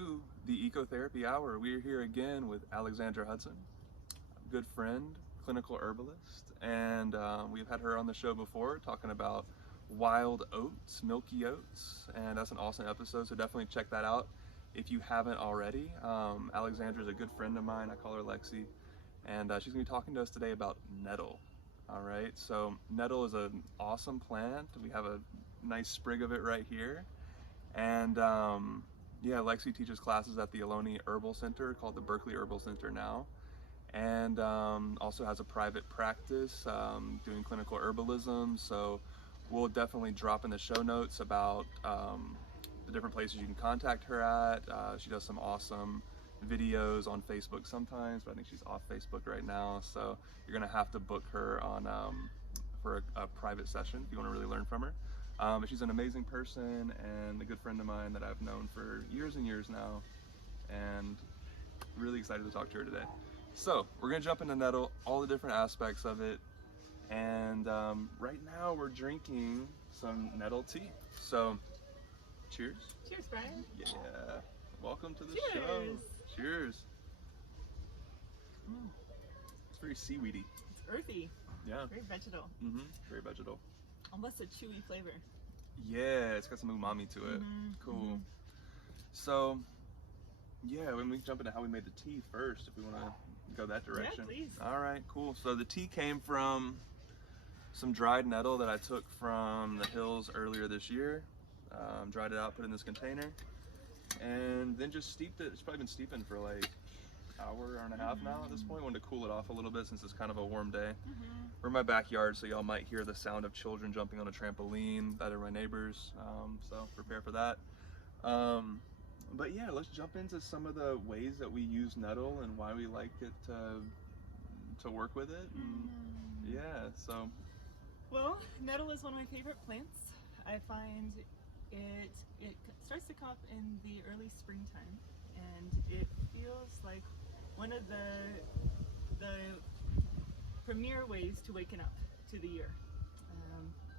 to the Ecotherapy Hour. We're here again with Alexandra Hudson, good friend, clinical herbalist, and we've had her on the show before talking about wild oats, milky oats, and that's an awesome episode, so definitely check that out if you haven't already. Alexandra is a good friend of mine. I call her Lexi, and she's going to be talking to us today about nettle. All right, so nettle is an awesome plant. We have a nice sprig of it right here. And yeah, Lexi teaches classes at the Ohlone Herbal Center, called the Berkeley Herbal Center now, and also has a private practice doing clinical herbalism. So we'll definitely drop in the show notes about the different places you can contact her at. She does some awesome videos on Facebook sometimes, but I think she's off Facebook right now. So you're gonna have to book her on for a private session if you want to really learn from her. But she's an amazing person and a good friend of mine that I've known for years and years now, and really excited to talk to her today. So we're gonna jump into nettle, all the different aspects of it, and right now we're drinking some nettle tea. So cheers. Cheers, Brian. Yeah, welcome to the Cheers. show. Cheers. It's very seaweedy. It's earthy. Yeah. Very vegetal. Very vegetal. Almost a chewy flavor. Yeah, it's got some umami to it. Cool. So, yeah, when we jump into how we made the tea first, if we want to go that direction. Yeah, please. All right, cool. So the tea came from some dried nettle that I took from the hills earlier this year. Dried it out, put it in this container, and then just steeped it. It's probably been steeping for like an hour and a half now at this point. Wanted to cool it off a little bit since it's kind of a warm day. We're in my backyard, so y'all might hear the sound of children jumping on a trampoline. That are my neighbors, so prepare for that. But yeah, let's jump into some of the ways that we use nettle and why we like it to work with it. Yeah, so. Well, nettle is one of my favorite plants. I find it starts to come up in the early springtime, and it feels like one of the premier ways to waken up to the year.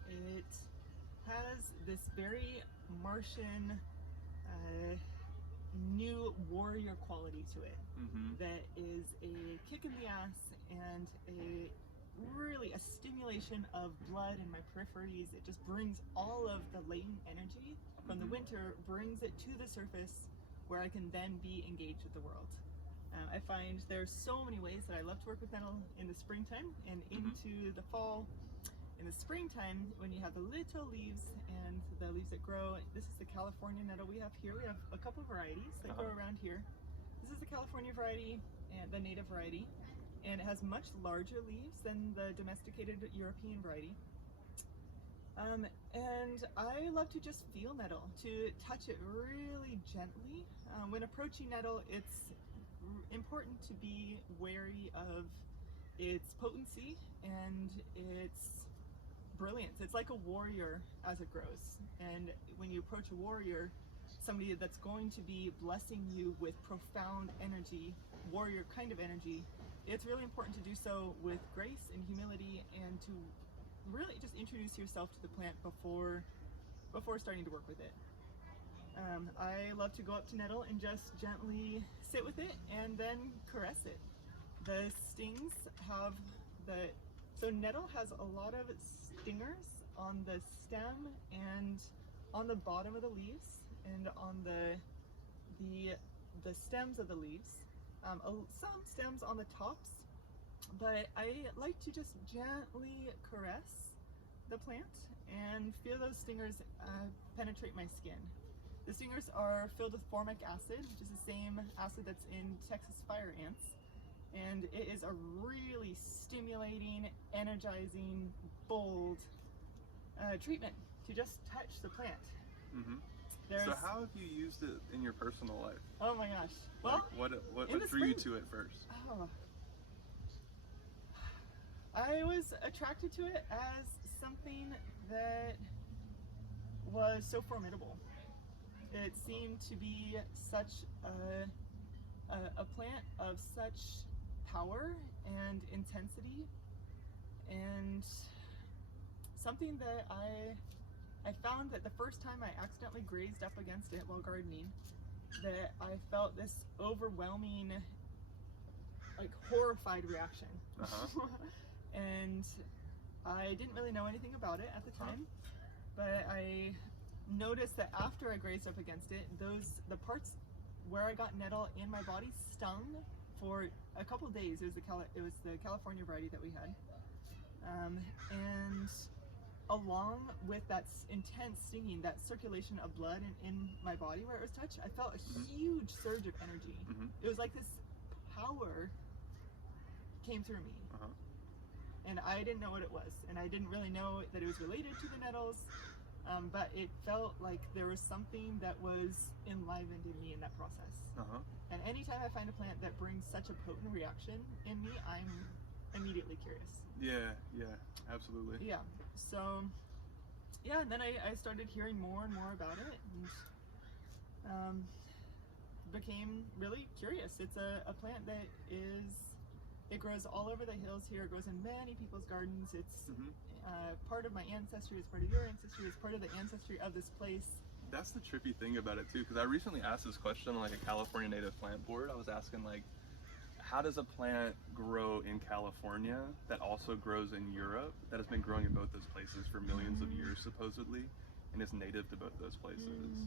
It has this very Martian new warrior quality to it that is a kick in the ass and really a stimulation of blood in my peripheries. It just brings all of the latent energy from the winter, brings it to the surface where I can then be engaged with the world. I find there's so many ways that I love to work with nettle in the springtime and into the fall. In the springtime, when you have the little leaves and the leaves that grow, this is the California nettle we have here. We have a couple varieties that grow around here. This is the California variety and the native variety, and it has much larger leaves than the domesticated European variety. And I love to just feel nettle, to touch it really gently. When approaching nettle, it's important to be wary of its potency and its brilliance. It's like a warrior as it grows, and when you approach a warrior, somebody that's going to be blessing you with profound energy, warrior kind of energy, it's really important to do so with grace and humility, and to really just introduce yourself to the plant before starting to work with it. I love to go up to nettle and just gently sit with it and then caress it. The stings have so nettle has a lot of stingers on the stem and on the bottom of the leaves and on the stems of the leaves. Some stems on the tops, but I like to just gently caress the plant and feel those stingers penetrate my skin. The stingers are filled with formic acid, which is the same acid that's in Texas fire ants, and it is a really stimulating, energizing, bold treatment to just touch the plant. So how have you used it in your personal life? Oh my gosh. Well, like what drew you to it first? Oh. I was attracted to it as something that was so formidable. It seemed to be such a plant of such power and intensity, and something that I found that the first time I accidentally grazed up against it while gardening, that I felt this overwhelming, like, horrified reaction. And I didn't really know anything about it at the time, but I noticed that after I grazed up against it, the parts where I got nettle in my body stung for a couple of days. It was the California variety that we had, and along with that intense stinging, that circulation of blood in my body where it was touched, I felt a huge surge of energy. It was like this power came through me. And I didn't know what it was, and I didn't really know that it was related to the nettles, but it felt like there was something that was enlivened in me in that process. And anytime I find a plant that brings such a potent reaction in me, I'm immediately curious. Yeah, absolutely. Yeah, so, yeah, and then I started hearing more and more about it, and became really curious. It's a plant that it grows all over the hills here. It grows in many people's gardens. It's part of my ancestry, it's part of your ancestry, it's part of the ancestry of this place. That's the trippy thing about it too, because I recently asked this question on like a California native plant board. I was asking like, how does a plant grow in California that also grows in Europe, that has been growing in both those places for millions of years supposedly, and is native to both those places?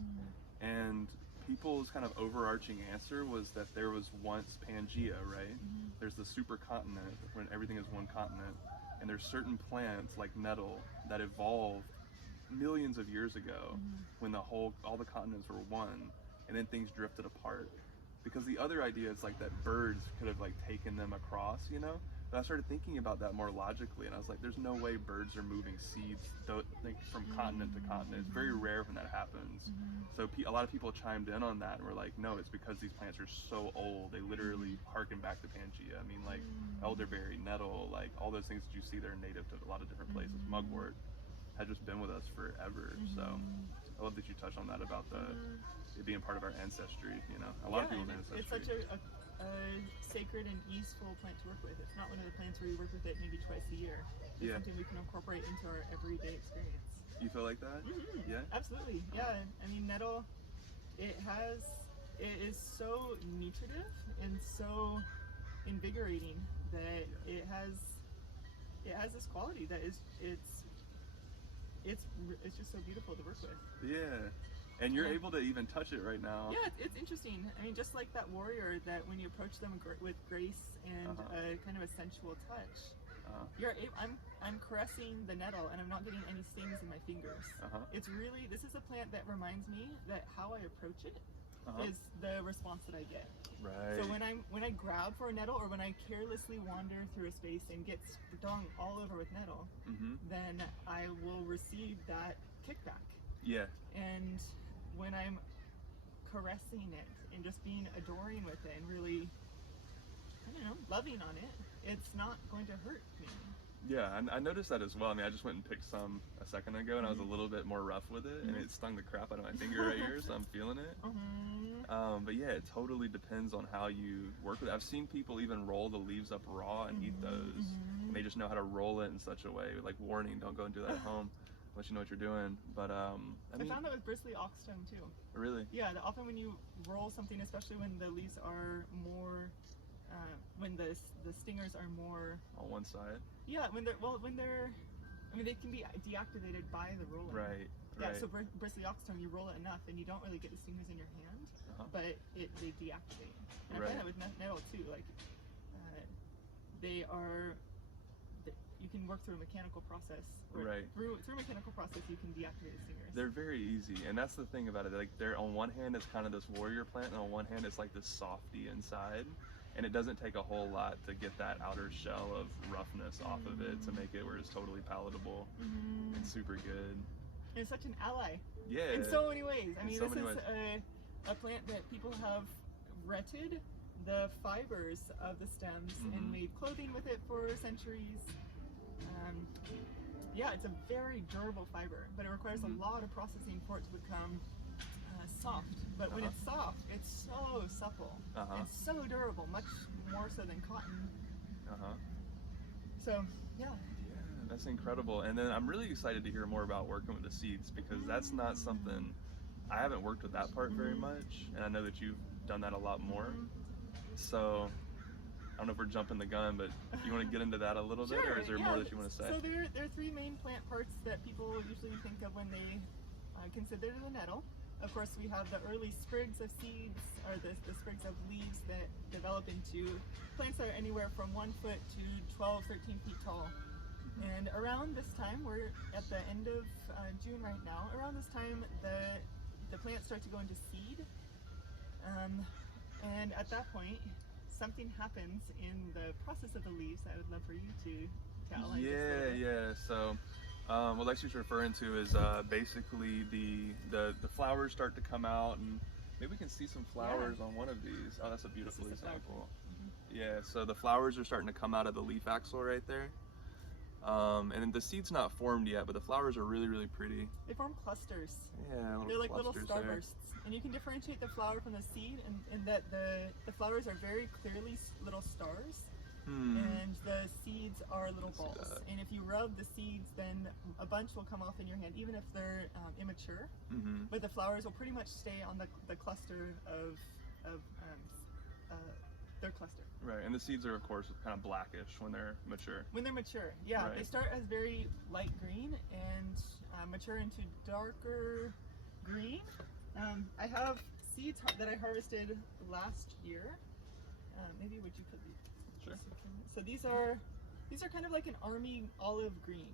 And people's kind of overarching answer was that there was once Pangea, right? There's the supercontinent when everything is one continent, and there's certain plants like nettle that evolved millions of years ago when all the continents were one, and then things drifted apart. Because the other idea is like that birds could have like taken them across, you know? But I started thinking about that more logically, and I was like, there's no way birds are moving seeds from continent to continent. It's very rare when that happens. So a lot of people chimed in on that and were like, no, it's because these plants are so old. They literally harken back to Pangea. I mean, like elderberry, nettle, like all those things that you see that are native to a lot of different places. Mugwort had just been with us forever. So I love that you touched on that about it being part of our ancestry, you know, a lot of people's ancestry. It's such a sacred and easeful plant to work with. It's not one of the plants where you work with it maybe twice a year. It's something we can incorporate into our everyday experience. You feel like that? Yeah? Absolutely, yeah. I mean, nettle, it is so nutritive and so invigorating that it has this quality that it's just so beautiful to work with. Yeah. And you're able to even touch it right now. Yeah, it's interesting. I mean, just like that warrior, that when you approach them with grace and a kind of a sensual touch, I'm caressing the nettle and I'm not getting any stings in my fingers. This is a plant that reminds me that how I approach it is the response that I get. Right. So when I grab for a nettle, or when I carelessly wander through a space and get stung all over with nettle, then I will receive that kickback. Yeah. And when I'm caressing it and just being adoring with it and really, I don't know, loving on it, it's not going to hurt me. Yeah, I noticed that as well. I mean, I just went and picked some a second ago, and I was a little bit more rough with it, and it stung the crap out of my finger right here, so I'm feeling it. But yeah, it totally depends on how you work with it. I've seen people even roll the leaves up raw and eat those, and they just know how to roll it in such a way. Like, warning, don't go and do that at home unless you know what you're doing. But I found that with bristly oxtongue too. Really? Yeah, often when you roll something, especially when the leaves are more, when the stingers are more on one side. Yeah, when they can be deactivated by the rolling. Right. Yeah. So bristly oxtongue, you roll it enough, and you don't really get the stingers in your hand, but they deactivate. And I find that with nettle too. Like, you can work through a mechanical process. Right. Through a mechanical process, you can deactivate the stingers. They're very easy, and that's the thing about it. Like, they're on one hand, it's kind of this warrior plant, and on one hand, it's like this softy inside. And it doesn't take a whole lot to get that outer shell of roughness off of it to make it where it's totally palatable and super good. It's such an ally. Yeah. In so many ways. I mean, so this is a plant that people have retted the fibers of the stems and made clothing with it for centuries. Yeah, it's a very durable fiber, but it requires a lot of processing for it to become soft. But when it's soft, it's so supple and so durable, much more so than cotton. So, yeah. Yeah, that's incredible. And then I'm really excited to hear more about working with the seeds, because that's not something I haven't worked with that part very much, and I know that you've done that a lot more. So I don't know if we're jumping the gun, but you want to get into that a little bit, or is there more that you want to say? So there are three main plant parts that people usually think of when they consider the nettle. Of course, we have the early sprigs of seeds, or the sprigs of leaves that develop into plants that are anywhere from 1 foot to 12, 13 feet tall. And around this time, we're at the end of June right now, around this time the plants start to go into seed. And at that point, something happens in the process of the leaves that I would love for you to outline. Yeah. So what Lexi's referring to is basically the flowers start to come out, and maybe we can see some flowers on one of these. Oh, that's a beautiful example. Yeah, so the flowers are starting to come out of the leaf axil right there. And the seed's not formed yet, but the flowers are really, really pretty. They form clusters. Yeah, they're like little starbursts. And you can differentiate the flower from the seed in that the flowers are very clearly little stars, and the seeds are little balls. And if you rub the seeds, then a bunch will come off in your hand, even if they're immature. But the flowers will pretty much stay on the cluster of their cluster. Right, and the seeds are, of course, kind of blackish when they're mature. When they're mature, yeah. Right. They start as very light green and mature into darker green. I have seeds that I harvested last year. Maybe would you put these? Sure. So these are kind of like an army olive green.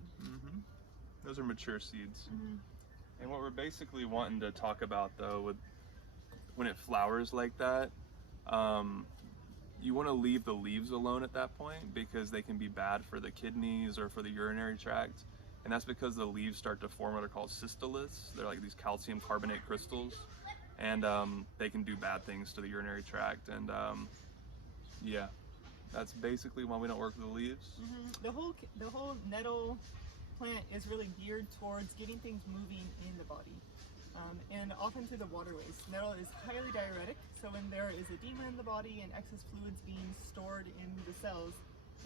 Those are mature seeds. And what we're basically wanting to talk about, though, when it flowers like that, you want to leave the leaves alone at that point, because they can be bad for the kidneys or for the urinary tract. And that's because the leaves start to form what are called cystoliths. They're like these calcium carbonate crystals, and they can do bad things to the urinary tract. And yeah, that's basically why we don't work with the leaves. The whole nettle plant is really geared towards getting things moving in the body. And often through the waterways. Nettle is highly diuretic, so when there is edema in the body and excess fluids being stored in the cells,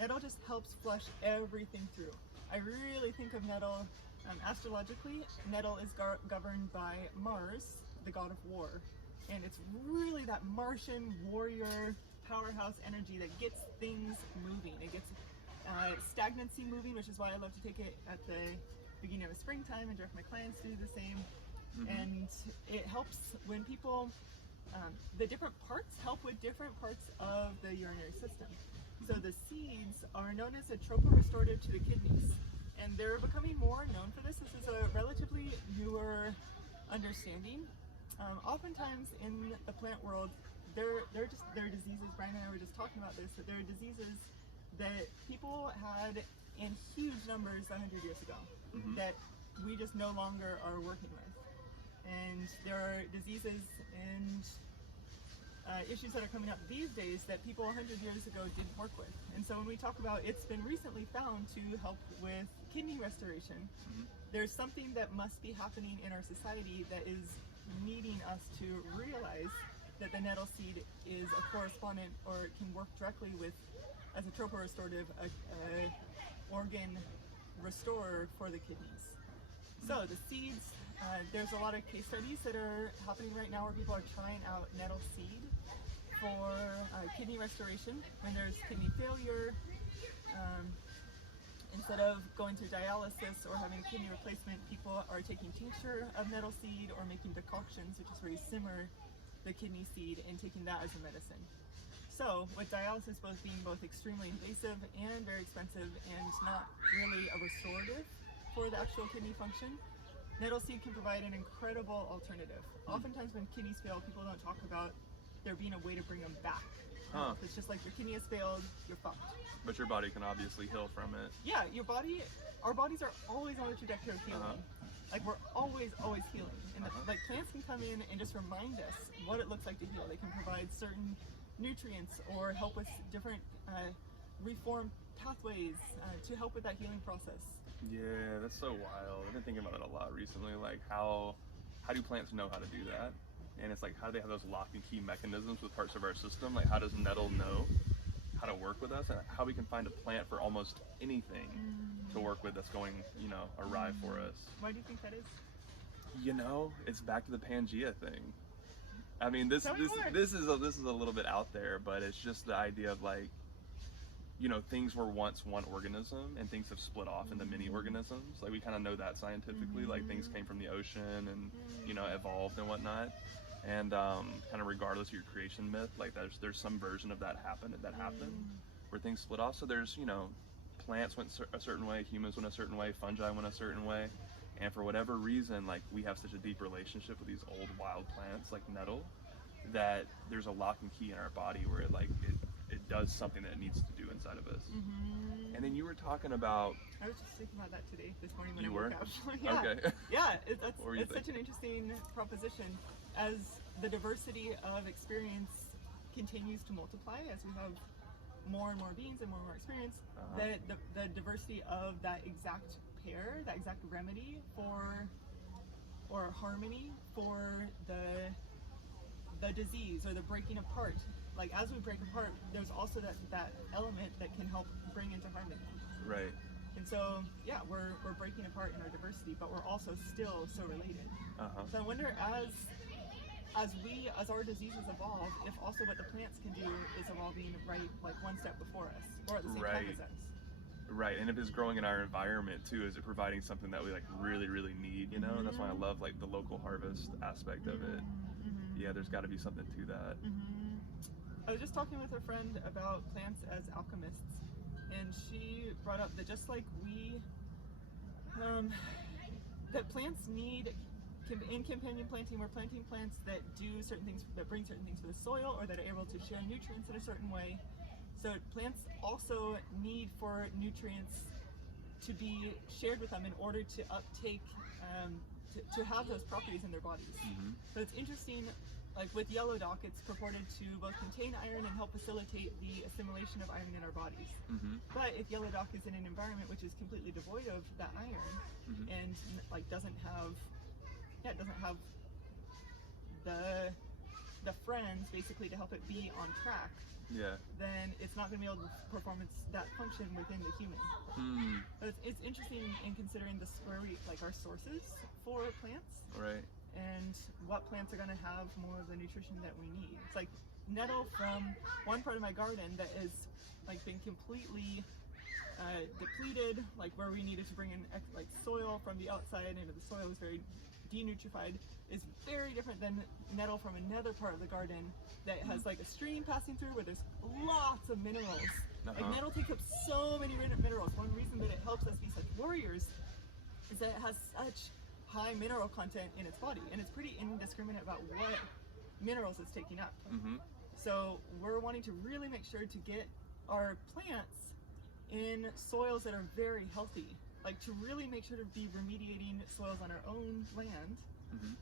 nettle just helps flush everything through. I really think of nettle, astrologically, nettle is governed by Mars, the god of war. And it's really that Martian warrior powerhouse energy that gets things moving. It gets stagnancy moving, which is why I love to take it at the beginning of springtime and direct my clients to do the same. And it helps when people, the different parts help with different parts of the urinary system. So the seeds are known as a tropo-restorative to the kidneys, and they're becoming more known for this. This is a relatively newer understanding. Oftentimes in the plant world, there are diseases. Brian and I were just talking about this. That there are diseases that people had in huge numbers 100 years ago that we just no longer are working with. And there are diseases and issues that are coming up these days that people 100 years ago didn't work with. And so when we talk about it's been recently found to help with kidney restoration, there's something that must be happening in our society that is needing us to realize that the nettle seed is a correspondent, or it can work directly with, as a tropo-restorative, organ restorer for the kidneys. So the seeds, there's a lot of case studies that are happening right now where people are trying out nettle seed for kidney restoration. When there's kidney failure, instead of going through dialysis or having a kidney replacement, people are taking tincture of nettle seed or making decoctions, which is where you simmer the kidney seed and taking that as a medicine. So with dialysis being both extremely invasive and very expensive and not really a restorative for the actual kidney function, nettle seed can provide an incredible alternative. Oftentimes when kidneys fail, people don't talk about there being a way to bring them back. It's just like your kidney has failed, you're fucked. But your body can obviously heal from it. Yeah, our bodies are always on a trajectory of healing. Like we're always healing. And like plants can come in and just remind us what it looks like to heal. They can provide certain nutrients or help with different reform pathways to help with that healing process. Yeah, that's so wild. I've been thinking about it a lot recently. Like how do plants know how to do that? And it's like, how do they have those lock and key mechanisms with parts of our system? Like, how does nettle know how to work with us, and how we can find a plant for almost anything to work with that's going, awry for us? Why do you think that is? You know, it's back to the Pangea thing. I mean, this Tell me more. is a little bit out there, but it's just the idea of like, you know, things were once one organism and things have split off into many organisms. Like we kind of know that scientifically, like things came from the ocean and, you know, evolved and whatnot. And kind of regardless of your creation myth, like there's some version of that happened where things split off. So there's, you know, plants went a certain way, humans went a certain way, fungi went a certain way. And for whatever reason, like we have such a deep relationship with these old wild plants like nettle that there's a lock and key in our body where it does something that it needs to do inside of us. And then you were talking about... I was just thinking about that today, this morning when You I were? woke up. Yeah. Okay. Yeah, What were you it's such an interesting proposition. As the diversity of experience continues to multiply, as we have more and more beings and more experience, that the diversity of that exact pair, that exact remedy or harmony for the disease or the breaking apart. Like as we break apart, there's also that element that can help bring into harmony. Right. And so, yeah, we're breaking apart in our diversity, but we're also still so related. So I wonder, as our diseases evolve, if also what the plants can do is evolving right, like one step before us, or at the same time as us. Right, and if it's growing in our environment too, is it providing something that we like really, really need, you know? And that's why I love like the local harvest aspect of it. Yeah, there's got to be something to that. I was just talking with a friend about plants as alchemists, and she brought up that just like we, that plants need, in companion planting, we're planting plants that do certain things, that bring certain things to the soil, or that are able to share nutrients in a certain way. So plants also need for nutrients to be shared with them in order to uptake, to have those properties in their bodies. So it's interesting, like with yellow dock, it's purported to both contain iron and help facilitate the assimilation of iron in our bodies. But if yellow dock is in an environment which is completely devoid of that iron, and like doesn't have the friends basically to help it be on track, then it's not going to be able to perform that function within the human. But it's interesting in considering like our sources for plants, and what plants are going to have more of the nutrition that we need. It's like nettle from one part of my garden that has like been completely depleted, like where we needed to bring in like soil from the outside, and the soil was very denutrified, is very different than nettle from another part of the garden that has like a stream passing through where there's lots of minerals. Like nettle takes up so many minerals. One reason that it helps us be such warriors is that it has such high mineral content in its body, and it's pretty indiscriminate about what minerals it's taking up. So we're wanting to really make sure to get our plants in soils that are very healthy, like to really make sure to be remediating soils on our own land.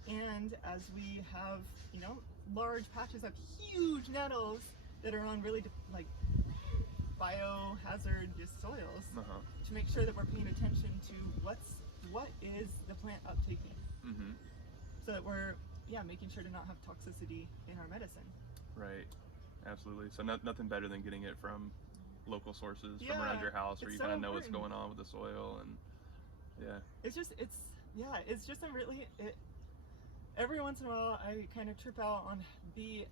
And as we have, you know, large patches of huge nettles that are on really like biohazardous soils, to make sure that we're paying attention to what is the plant uptaking, so that we're making sure to not have toxicity in our medicine. Right, absolutely. So nothing better than getting it from local sources from around your house, where you kind of know what's going on with the soil. And it's just a really, every once in a while I kind of trip out on the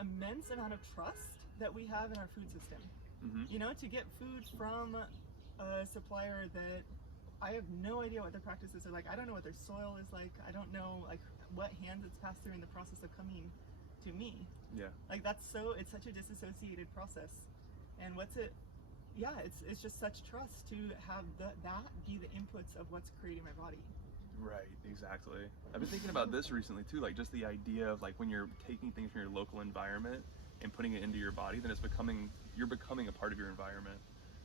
immense amount of trust that we have in our food system. You know, to get food from a supplier that I have no idea what their practices are like. I don't know what their soil is like. I don't know like what hands it's passed through in the process of coming to me. Like it's such a disassociated process. And it's just such trust to have that be the inputs of what's creating my body. Right, exactly. I've been thinking about this recently too, like just the idea of like when you're taking things from your local environment and putting it into your body, then you're becoming a part of your environment.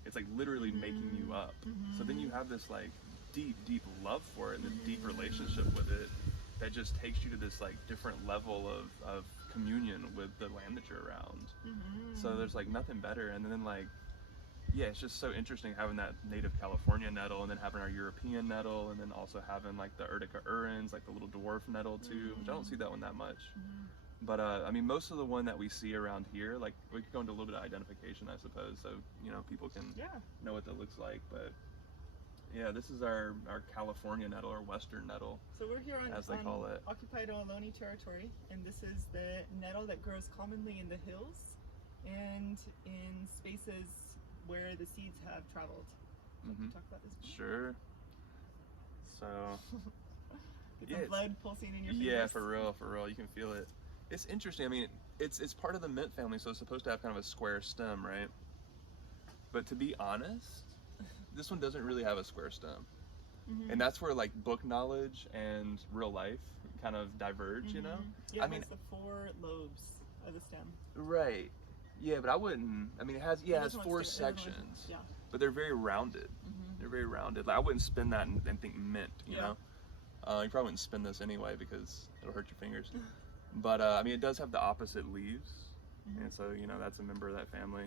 It's like literally making you up. So then you have this like deep love for it and this deep relationship with it that just takes you to this like different level of communion with the land that you're around. So there's like nothing better. And then like, it's just so interesting having that native California nettle, and then having our European nettle, and then also having like the Urtica urens, like the little dwarf nettle too, which I don't see that one that much. But I mean, most of the one that we see around here, like we could go into a little bit of identification, I suppose, so you know people can know what that looks like. But Yeah, this is our California nettle, or Western nettle, So we're here on, as they call it. occupied Ohlone territory, and this is the nettle that grows commonly in the hills and in spaces where the seeds have traveled. Can you talk about this? Sure. So, Get some blood pulsing in your fingers. Yeah, for real, you can feel it. It's interesting. I mean, it's part of the mint family, so it's supposed to have kind of a square stem, right? But to be honest, this one doesn't really have a square stem. And that's where like book knowledge and real life kind of diverge, you know? Yeah, I mean, the 4 lobes of the stem. Right. Yeah, but I wouldn't. I mean, it has 4 sections, but they're very rounded. They're very rounded. Like, I wouldn't spin that and think mint, you know? You probably wouldn't spin this anyway because it'll hurt your fingers. But I mean, it does have the opposite leaves, and so you know that's a member of that family,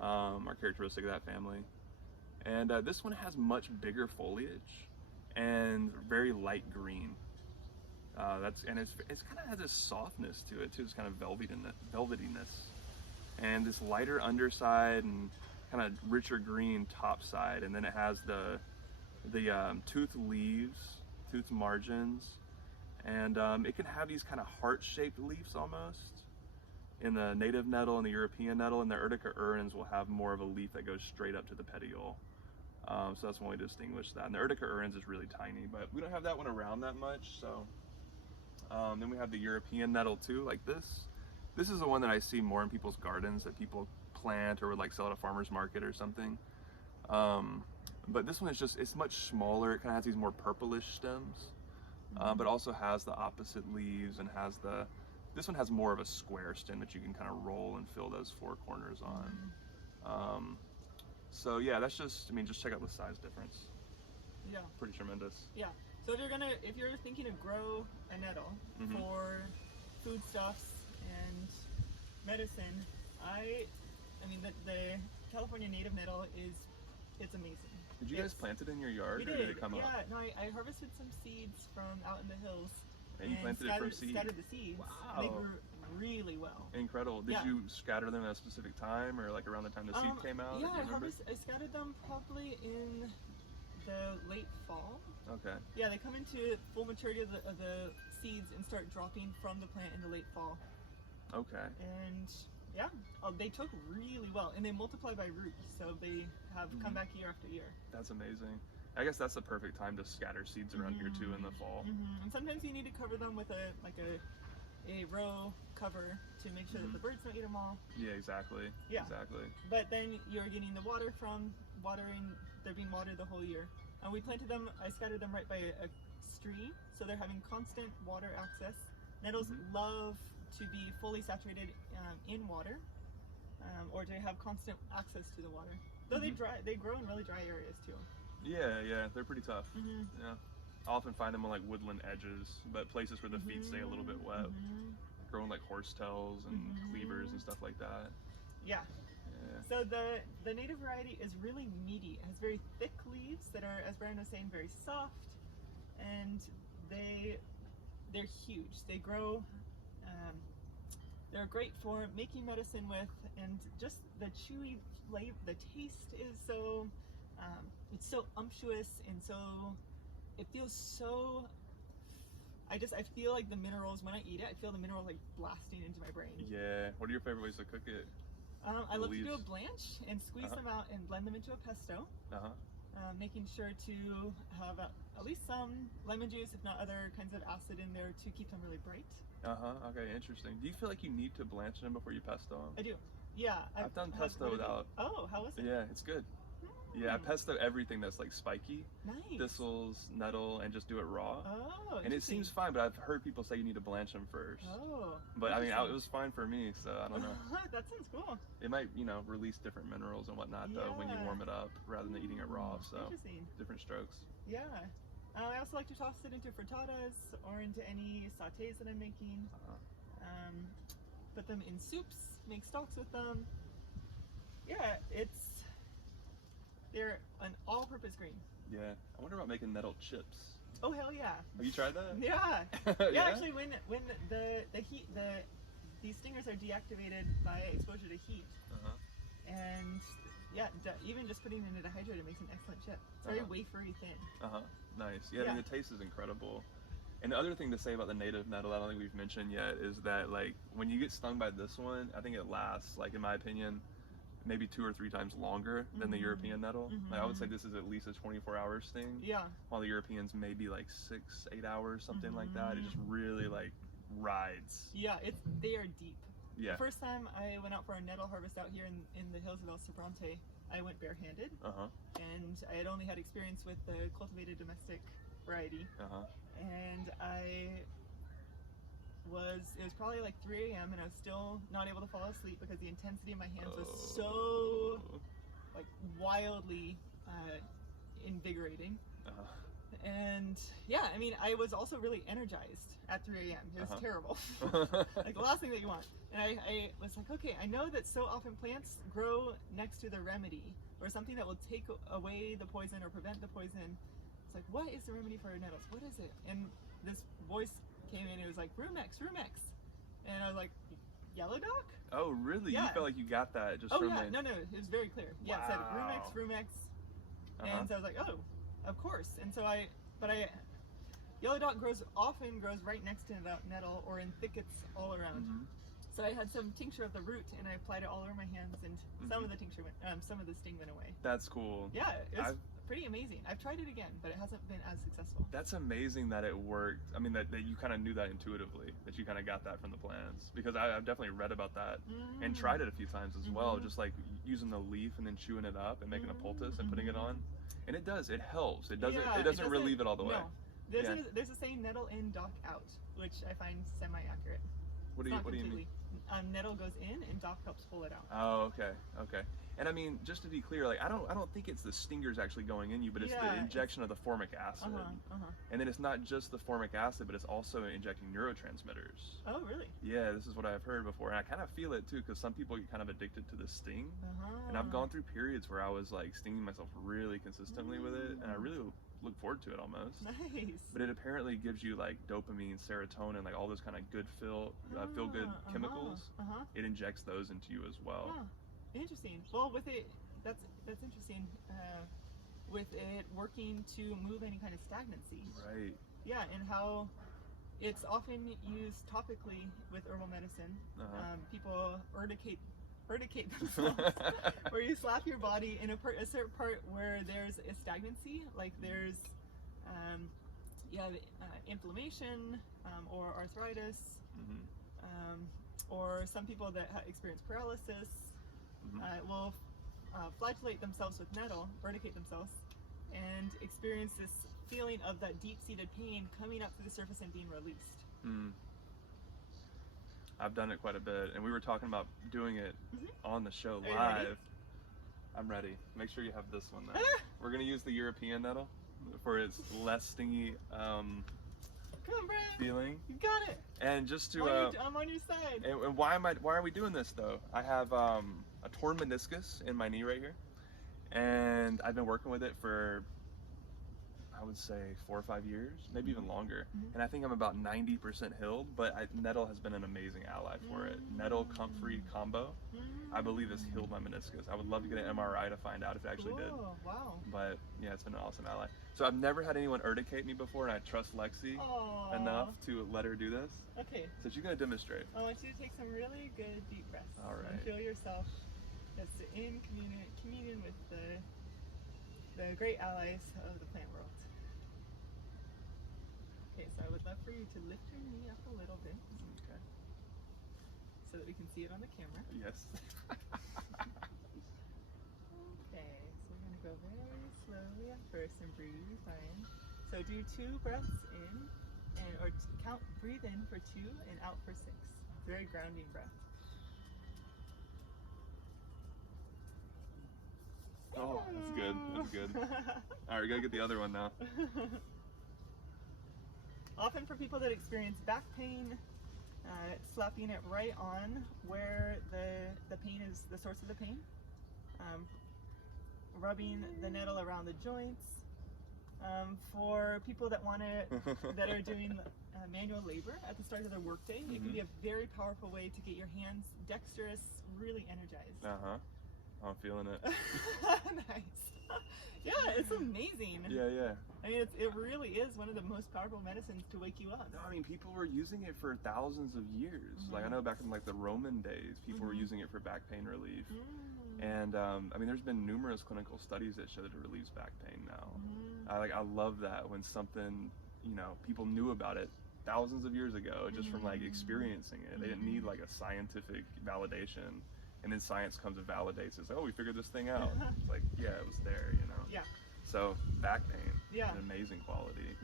or characteristic of that family. And this one has much bigger foliage and very light green. It's kind of has this softness to it too. It's kind of velvetiness, and this lighter underside and kind of richer green top side, and then it has the toothed leaves, toothed margins, and it can have these kind of heart-shaped leaves almost. In the native nettle and the European nettle, and the Urtica urens will have more of a leaf that goes straight up to the petiole. So that's when we distinguish that. And the Urtica urens is really tiny, but we don't have that one around that much. So then we have the European nettle too, like this. This is the one that I see more in people's gardens that people plant or would like sell at a farmer's market or something. But this one is it's much smaller. It kind of has these more purplish stems, but also has the opposite leaves and has this one has more of a square stem that you can kind of roll and fill those 4 corners on. So yeah, that's just check out the size difference. Yeah. Pretty tremendous. Yeah. So if you're thinking to grow a nettle for foodstuffs and medicine, I mean the California native nettle it's amazing. Did you guys plant it in your yard, or did it come up? Yeah, no, I harvested some seeds from out in the hills. And you planted it from seed? Scattered the seeds. Wow. And they grew really well. Incredible. Did you scatter them at a specific time, or like around the time the seed came out? Yeah, I scattered them probably in the late fall. Okay. Yeah, they come into full maturity of the seeds and start dropping from the plant in the late fall. Okay. And yeah, they took really well, and they multiply by roots, so they have come back year after year. That's amazing. I guess that's the perfect time to scatter seeds around here too in the fall. And sometimes you need to cover them with a row cover to make sure that the birds don't eat them all. Yeah, exactly. Yeah. Exactly. But then you're getting the water from watering. They're being watered the whole year. And we planted them. I scattered them right by a stream, so they're having constant water access. Nettles love to be fully saturated in water, or to have constant access to the water. Though they grow in really dry areas too. Yeah, they're pretty tough. Yeah, I often find them on like woodland edges, but places where the feet stay a little bit wet. Growing like horsetails and cleavers and stuff like that. Yeah. So the native variety is really meaty. It has very thick leaves that are, as Brian was saying, very soft, and they're huge. They grow. They're great for making medicine with, and just the chewy flavor. The taste is so. It's so umptuous, and so it feels so. I feel like the minerals when I eat it. I feel the minerals like blasting into my brain. Yeah. What are your favorite ways to cook it? I love to do a blanch and squeeze them out and blend them into a pesto. Making sure to have at least some lemon juice, if not other kinds of acid in there to keep them really bright. Okay, interesting. Do you feel like you need to blanch them before you pesto them? I do. Yeah. I've done pesto without. Oh, how was it? Yeah, it's good. Yeah, I pesto everything that's like spiky. Nice. Thistles, nettle, and just do it raw. Oh, and it seems fine, but I've heard people say you need to blanch them first. Oh. But I mean, it was fine for me, so I don't know. That sounds cool. It might, release different minerals and whatnot though when you warm it up rather than eating it raw. So different strokes. Yeah. I also like to toss it into frittatas or into any sautés that I'm making. Put them in soups, make stocks with them. Yeah, they're an all-purpose green. Yeah, I wonder about making nettle chips. Oh hell yeah! Have you tried that? Yeah. Yeah. Actually, when these stingers are deactivated by exposure to heat, and Yeah, even just putting it in a dehydrator makes an excellent chip. It's very wafery thin. Nice. Yeah, I mean, the taste is incredible. And the other thing to say about the native nettle, I don't think we've mentioned yet, is that like when you get stung by this one, I think it lasts, like in my opinion, maybe 2 or 3 times longer than the European nettle. Like I would say this is at least a 24-hour sting. Yeah. While the Europeans may be like 6-8 hours, something like that. It just really like rides. Yeah, they are deep. Yeah. The first time I went out for a nettle harvest out here in the hills of El Sobrante, I went barehanded. And I had only had experience with the cultivated domestic variety. And it was probably like 3 a.m. and I was still not able to fall asleep because the intensity in my hands was so like wildly invigorating. And yeah, I mean, I was also really energized at 3 a.m. It was terrible. Like the last thing that you want. And I was like, okay, I know that so often plants grow next to the remedy or something that will take away the poison or prevent the poison. It's like, what is the remedy for nettles? What is it? And this voice came in and it was like, Rumex. And I was like, Yellow Dock? Oh, really? Yeah. You felt like you got that just from like... No, it was very clear. Yeah, it said Rumex. And so I was like, oh, of course. And so Yellow Dock often grows right next to the nettle or in thickets all around. So I had some tincture of the root and I applied it all over my hands and some of the tincture some of the sting went away. That's cool. Yeah, it was pretty amazing. I've tried it again, but it hasn't been as successful. That's amazing that it worked. I mean, that you kind of knew that intuitively, that you kind of got that from the plants. Because I've definitely read about that and tried it a few times as well, just like using the leaf and then chewing it up and making a poultice and putting it on. And it does, it helps. It doesn't relieve it all the way. No. There's a saying, nettle in, dock out, which I find semi-accurate. What do you mean? Nettle goes in and dock helps pull it out. Oh, okay. And I mean, just to be clear, like I don't think it's the stingers actually going in you, but it's the injection of the formic acid. And then it's not just the formic acid, but it's also injecting neurotransmitters. Oh, really? Yeah, this is what I've heard before, and I kind of feel it too, because some people get kind of addicted to the sting. And I've gone through periods where I was like stinging myself really consistently with it, and I really look forward to it almost. Nice. But it apparently gives you like dopamine, serotonin, like all those kind of good feel good chemicals. It injects those into you as well. Interesting. Well, with it, that's interesting. With it working to move any kind of stagnancy. Right. Yeah, and how it's often used topically with herbal medicine. People urticate themselves, where you slap your body in a certain part where there's a stagnancy, like there's inflammation or arthritis, or some people that experience paralysis will flagellate themselves with nettle, urticate themselves, and experience this feeling of that deep-seated pain coming up to the surface and being released. I've done it quite a bit, and we were talking about doing it on the show live. Ready? I'm ready. Make sure you have this one though. We're gonna use the European nettle for its less stingy Come on, Brad. feeling. You got it. And just to I'm on your side. And why are we doing this though? I have a torn meniscus in my knee right here, and I've been working with it for, I would say 4 or 5 years, maybe even longer. And I think I'm about 90% healed, but nettle has been an amazing ally for it. Nettle comfrey combo, I believe, has healed my meniscus. I would love to get an MRI to find out if it actually did. Wow. But yeah, it's been an awesome ally. So I've never had anyone urticate me before, and I trust Lexi enough to let her do this. Okay. So she's gonna demonstrate. I want you to take some really good deep breaths. All right. And feel yourself that's in communion with the great allies of the plant world. Okay, so I would love for you to lift your knee up a little bit. Okay. So that we can see it on the camera. Yes. Okay, so we're going to go very slowly at first and breathe in. So do 2 breaths in, breathe in for 2 and out for 6. Very grounding breath. Oh, that's good. That's good. All right, we gotta get the other one now. Often for people that experience back pain, slapping it right on where the pain is, the source of the pain, rubbing the nettle around the joints. For people that that are doing manual labor at the start of their workday, it can be a very powerful way to get your hands dexterous, really energized. I'm feeling it. Nice. Yeah, it's amazing. Yeah. I mean, it really is one of the most powerful medicines to wake you up. No, I mean, people were using it for thousands of years. Like, I know back in like the Roman days, people were using it for back pain relief. And I mean, there's been numerous clinical studies that show that it relieves back pain now. I love that when something, you know, people knew about it thousands of years ago just from like experiencing it. They didn't need like a scientific validation. And then science comes and validates it. It's like, oh, we figured this thing out. It's like, yeah, it was there, you know? Yeah. So, back pain, an amazing quality.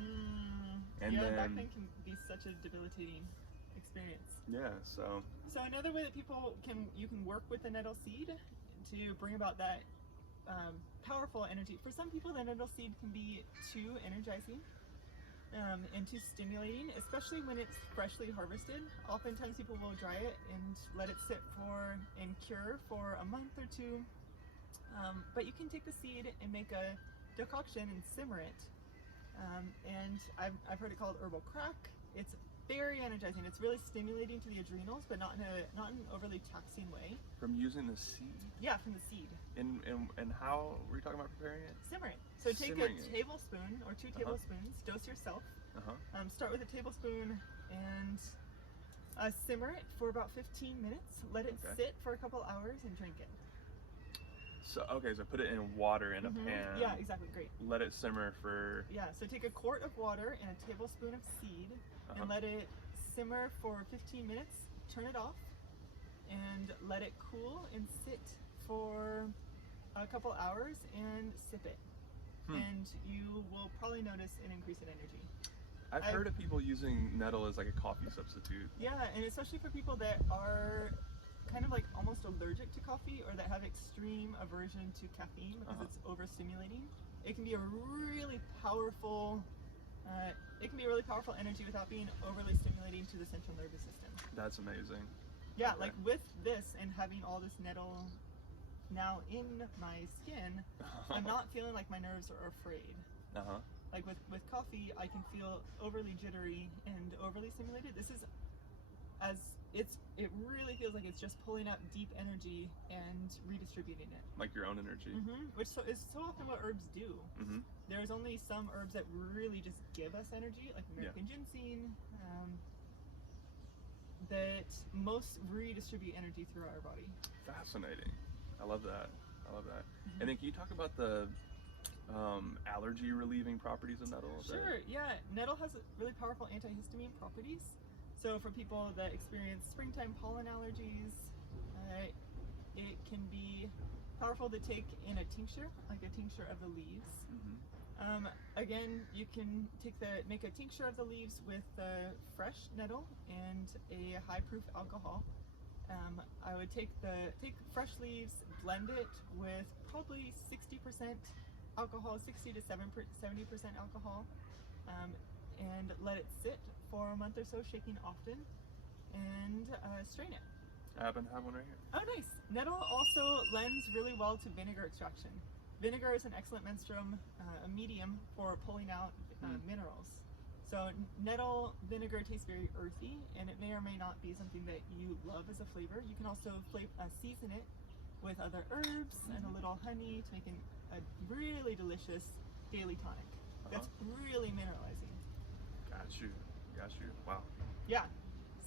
And yeah, then, back pain can be such a debilitating experience. Yeah, so another way that you can work with the nettle seed to bring about that powerful energy. For some people, the nettle seed can be too energizing. And too stimulating, especially when it's freshly harvested. Oftentimes people will dry it and let it sit and cure for a month or two. But you can take the seed and make a decoction and simmer it. And I've heard it called herbal crack. It's very energizing. It's really stimulating to the adrenals, but not in an overly taxing way. From using the seed? Yeah, from the seed. And how were you talking about preparing it? Simmer it. So take a tablespoon or 2 tablespoons, dose yourself. Start with a tablespoon and simmer it for about 15 minutes. Let it sit for a couple hours and drink it. So put it in water in a pan. Yeah, exactly, great. Let it simmer for... Yeah, so take a quart of water and a tablespoon of seed and let it simmer for 15 minutes, turn it off, and let it cool and sit for a couple hours and sip it. And you will probably notice an increase in energy. I've heard of people using nettle as like a coffee substitute. Yeah, and especially for people that are kind of like almost allergic to coffee or that have extreme aversion to caffeine because it's overstimulating. It can be a really powerful energy without being overly stimulating to the central nervous system. That's amazing. Yeah, like with this and having all this nettle now in my skin, I'm not feeling like my nerves are afraid. Like with coffee, I can feel overly jittery and overly stimulated. This is it really feels like it's just pulling up deep energy and redistributing it. Like your own energy. Which is so often what herbs do. There's only some herbs that really just give us energy, like American ginseng, that most redistribute energy throughout our body. Fascinating. I love that. And then can you talk about the allergy relieving properties of nettle? Sure, yeah. Nettle has really powerful antihistamine properties. So for people that experience springtime pollen allergies, it can be powerful to take in a tincture, like a tincture of the leaves. Again, you can make a tincture of the leaves with fresh nettle and a high proof alcohol. I would take fresh leaves, blend it with probably 60% alcohol, 60 to 70% alcohol, and let it sit for a month or so, shaking often, and strain it. I happen to have one right here. Oh, nice. Nettle also lends really well to vinegar extraction. Vinegar is an excellent menstruum, a medium for pulling out minerals. So nettle vinegar tastes very earthy, and it may or may not be something that you love as a flavor. You can also season it with other herbs and a little honey to make a really delicious daily tonic. That's really mineralizing. Got you. Wow. Yeah.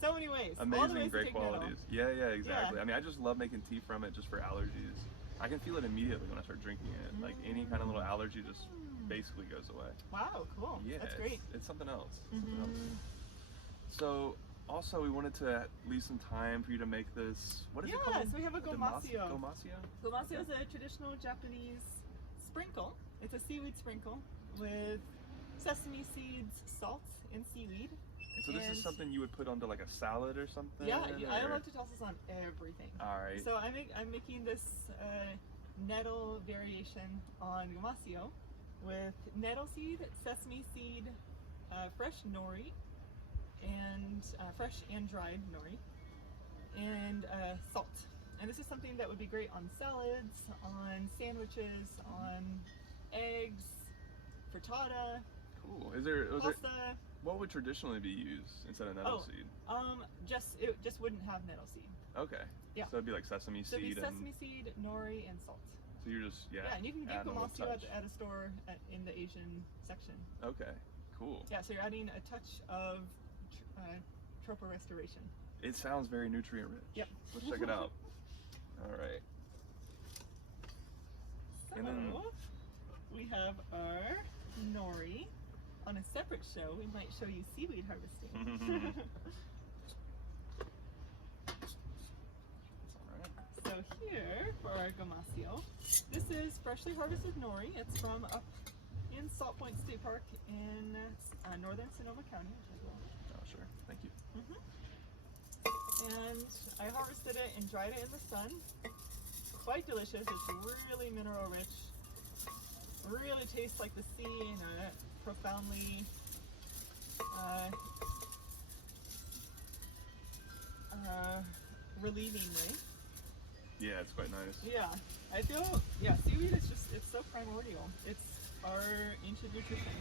So many ways. Amazing, great qualities. Nettle. Yeah, exactly. I mean, I just love making tea from it just for allergies. I can feel it immediately when I start drinking it. Like any kind of little allergy just basically goes away. Wow, cool. Yeah, that's great. It's something else. So also we wanted to leave some time for you to make this. What is it called? So we have a Gamasio. Gamasio? Gamasio is a traditional Japanese sprinkle. It's a seaweed sprinkle with sesame seeds, salt, and seaweed. So this is something you would put onto like a salad or something? Yeah, I love to toss this on everything. All right. So I'm making this nettle variation on Gamasio with nettle seed, sesame seed, fresh nori, and fresh and dried nori, and salt. And this is something that would be great on salads, on sandwiches, on eggs, frittata, cool. pasta. What would traditionally be used instead of nettle seed? It just wouldn't have nettle seed. Okay. Yeah. So it'd be like sesame So it'd seed be sesame seed, nori, and salt. So you're just Yeah, and you can get adding a little Gamasio touch. at a store in the Asian section. Okay, cool. Yeah, so you're adding a touch of tropo restoration. It sounds very nutrient rich. Yep. Let's check it out. All right. So And then we have our nori. On a separate show, we might show you seaweed harvesting. So here for our Gamasio, this is freshly harvested nori. It's from up in Salt Point State Park in northern Sonoma County. Oh, sure. Thank you. And I harvested it and dried it in the sun. Quite delicious. It's really mineral rich. Really tastes like the sea in a profoundly relieving way. Yeah, it's quite nice. Yeah, I feel, seaweed is just, it's so primordial. It's our ancient nutrition.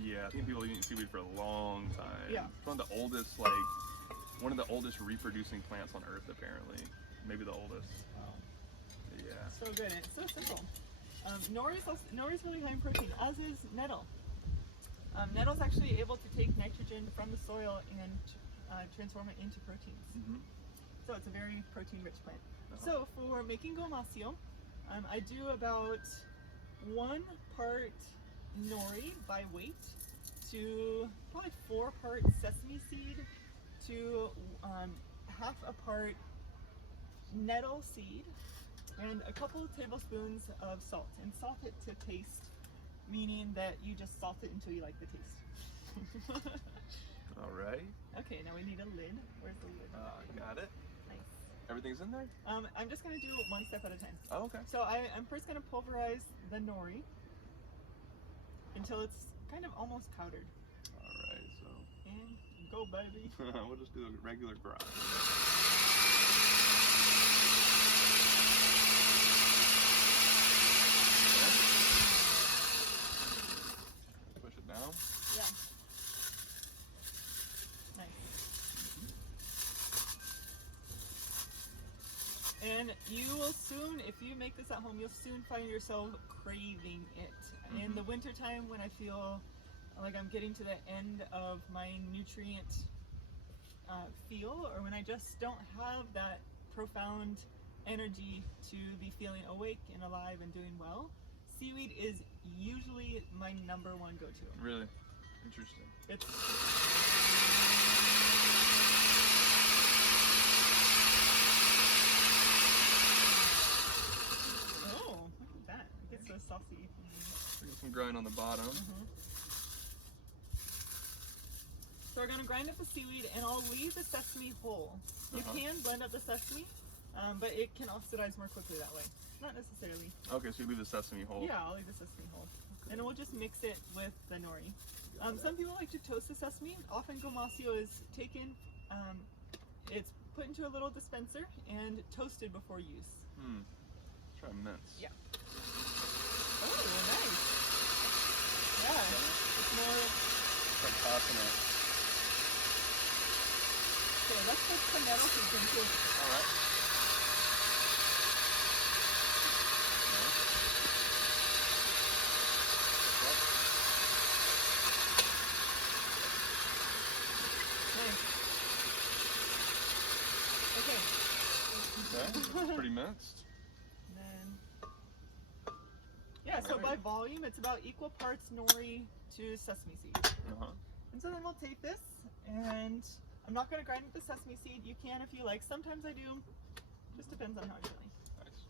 Yeah, I think people have eaten seaweed for a long time. Yeah. It's one of the oldest, one of the oldest reproducing plants on Earth, apparently. Maybe the oldest. Wow. Yeah. So good, and it's so simple. Nori's really high in protein, as is nettle. Nettle's actually able to take nitrogen from the soil and transform it into proteins. So it's a very protein-rich plant. So for making Gamasio, I do about 1 part nori by weight to probably 4 parts sesame seed to half a part nettle seed and a couple tablespoons of salt. And salt it to taste, meaning that you just salt it until you like the taste. All right. Okay, now we need a lid. Where's the lid? Got it. Nice. Everything's in there? I'm just going to do it one step at a time. Oh, okay. So I'm first going to pulverize the nori until it's kind of almost powdered. All right, so. And go, baby. We'll just do a regular grind. Push it down. Yeah. Nice. And you will soon, if you make this at home, you'll soon find yourself craving it. In the wintertime, when I feel like I'm getting to the end of my nutrient feel, or when I just don't have that profound energy to be feeling awake and alive and doing well, seaweed is usually my #1 go-to. Really? Interesting. It's oh, look at that. It gets so saucy. We got some grind on the bottom. So we're going to grind up the seaweed, and I'll leave the sesame whole. You can blend up the sesame, but it can oxidize more quickly that way. Not necessarily. Okay, so you leave the sesame whole. Yeah, I'll leave the sesame whole. And then we'll just mix it with the nori. Some people like to toast the sesame. Often Gamasio is taken, it's put into a little dispenser and toasted before use. Try mince. Yeah. Oh, nice. Yeah, it's more... Start tossing it. Okay, let's put some nettle seeds in too. Alright. Nice. Okay. Okay, pretty minced. Then, yeah, so by volume, it's about equal parts nori to sesame seed. And so then we'll take this, and I'm not going to grind with the sesame seed. You can if you like. Sometimes I do. Just depends on how I'm feeling. Nice.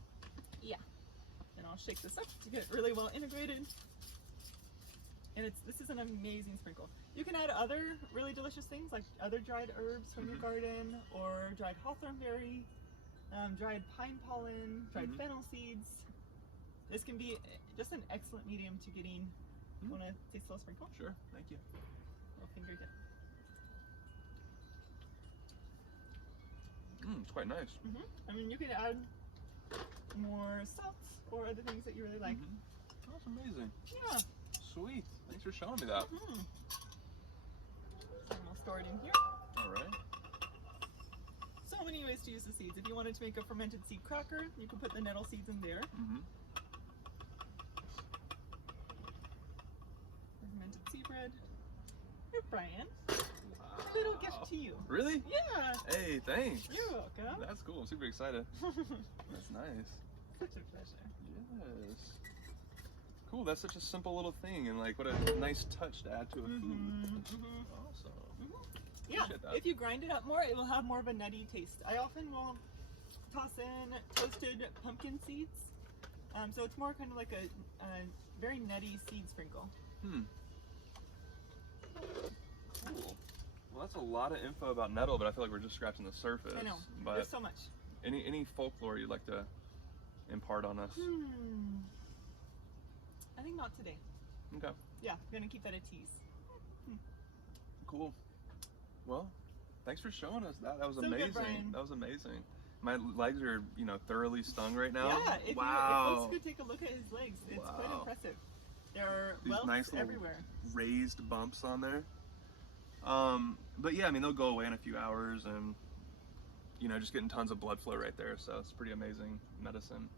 Yeah. And I'll shake this up to get really well integrated. And this is an amazing sprinkle. You can add other really delicious things like other dried herbs from your garden, or dried hawthorn berry, dried pine pollen, dried fennel seeds. This can be just an excellent medium to getting. Want to taste a little sprinkle? Sure, thank you. Little finger dip. It's quite nice. I mean, you can add more salt or other things that you really like. That's amazing. Yeah. Sweet. Thanks for showing me that. stored in here. All right. So many ways to use the seeds. If you wanted to make a fermented seed cracker, you can put the nettle seeds in there. Mm-hmm. Fermented seed bread. Here, Brian. Wow. Little gift to you. Really? Yeah. Hey, thanks. You're welcome. That's cool. I'm super excited. That's nice. Such a pleasure. Yes. Cool. That's such a simple little thing, and like what a nice touch to add to a food. Awesome. Yeah. Appreciate that. If you grind it up more, it will have more of a nutty taste. I often will toss in toasted pumpkin seeds. So it's more kind of like a very nutty seed sprinkle. Cool. Well, that's a lot of info about nettle, but I feel like we're just scratching the surface. I know. But There's so much. any folklore you'd like to impart on us? I think not today. Okay. Yeah, I'm gonna keep that a tease. Cool. Well, thanks for showing us that. That was So good, amazing. Brian. That was amazing. My legs are, thoroughly stung right now. Yeah, if wow. folks could take a look at his legs, it's quite Wow. impressive. There are These welts nice little everywhere. raised bumps on there. But yeah, I mean, they'll go away in a few hours, and just getting tons of blood flow right there. So it's pretty amazing medicine.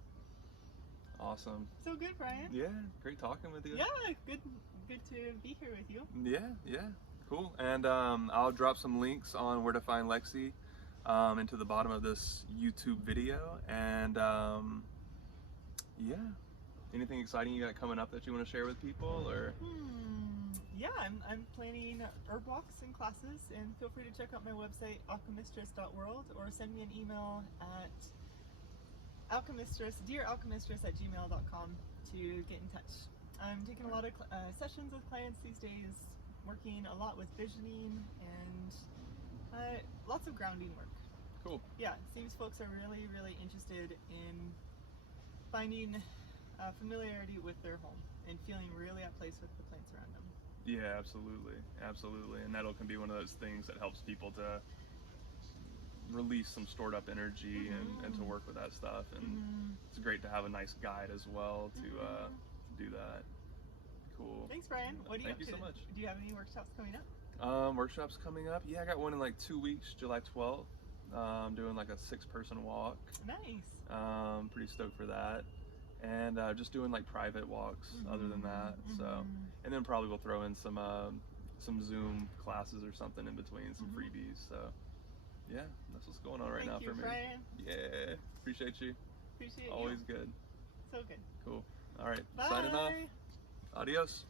Awesome. So good, Brian. Yeah, great talking with you. Yeah, good to be here with you. Yeah, cool. And I'll drop some links on where to find Lexi into the bottom of this YouTube video. And yeah, anything exciting you got coming up that you want to share with people, or? Yeah, I'm planning herb walks and classes, and feel free to check out my website alchemistress.world, or send me an email at dearalchemistress@gmail.com to get in touch. I'm taking a lot of sessions with clients these days, working a lot with visioning and lots of grounding work. Cool. Yeah, it seems folks are really, really interested in finding familiarity with their home and feeling really at place with the plants around them. Yeah, absolutely. And nettle can be one of those things that helps people to release some stored up energy and to work with that stuff. And it's great to have a nice guide as well to do that. Cool. Thanks, Brian. What do you Thank you so much. Do you have any workshops coming up? Workshops coming up. Yeah, I got one in like 2 weeks, July 12th. I'm doing like a 6-person walk. Nice. Pretty stoked for that. And just doing like private walks other than that. So, and then probably we'll throw in some Zoom classes or something in between, some freebies. So yeah, that's what's going on right now for me. Brian. Yeah, appreciate you. Appreciate Always you. good. So good. Cool. All right, Bye. signing off. Adios.